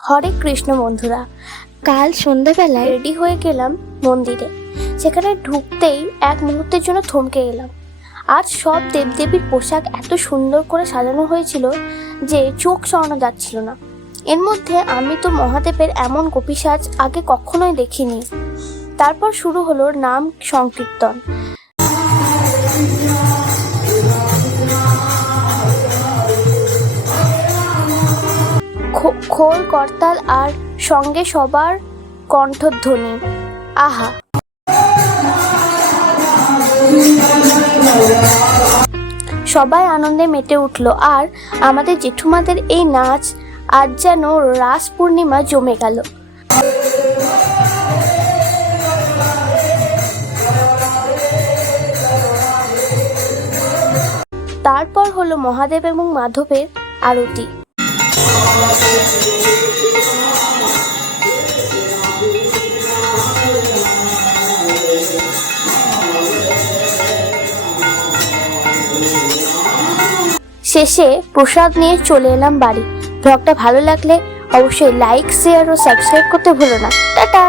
হরে কৃষ্ণ বন্ধুরা, কাল সন্ধ্যাবেলায় রেডি হয়ে গেলাম মন্দিরে। সেখানে ঢুকতেই এক মুহূর্তের জন্য থমকে গেলাম। আজ সব দেবদেবীর পোশাক এত সুন্দর করে সাজানো হয়েছিল যে চোখ সরানো যাচ্ছিল না। এর মধ্যে আমি তো মহাদেবের এমন গোপী সাজ আগে কখনোই দেখিনি। তারপর শুরু হলো নাম সংকীর্তন। খোল করতাল আর সঙ্গে সবার কণ্ঠধ্বনি, আহা! সবাই আনন্দে মেতে উঠল। আর আমাদের জেঠুমাদের এই নাচ আজ যেন রাস পূর্ণিমা জমে গেল। তারপর হলো মহাদেব এবং মাধবের আরতি। শেষে প্রসাদ নিয়ে চলে এলাম বাড়ি। ব্লগটা ভালো লাগলে অবশ্যই লাইক, শেয়ার ও সাবস্ক্রাইব করতে ভুলো না। টাটা।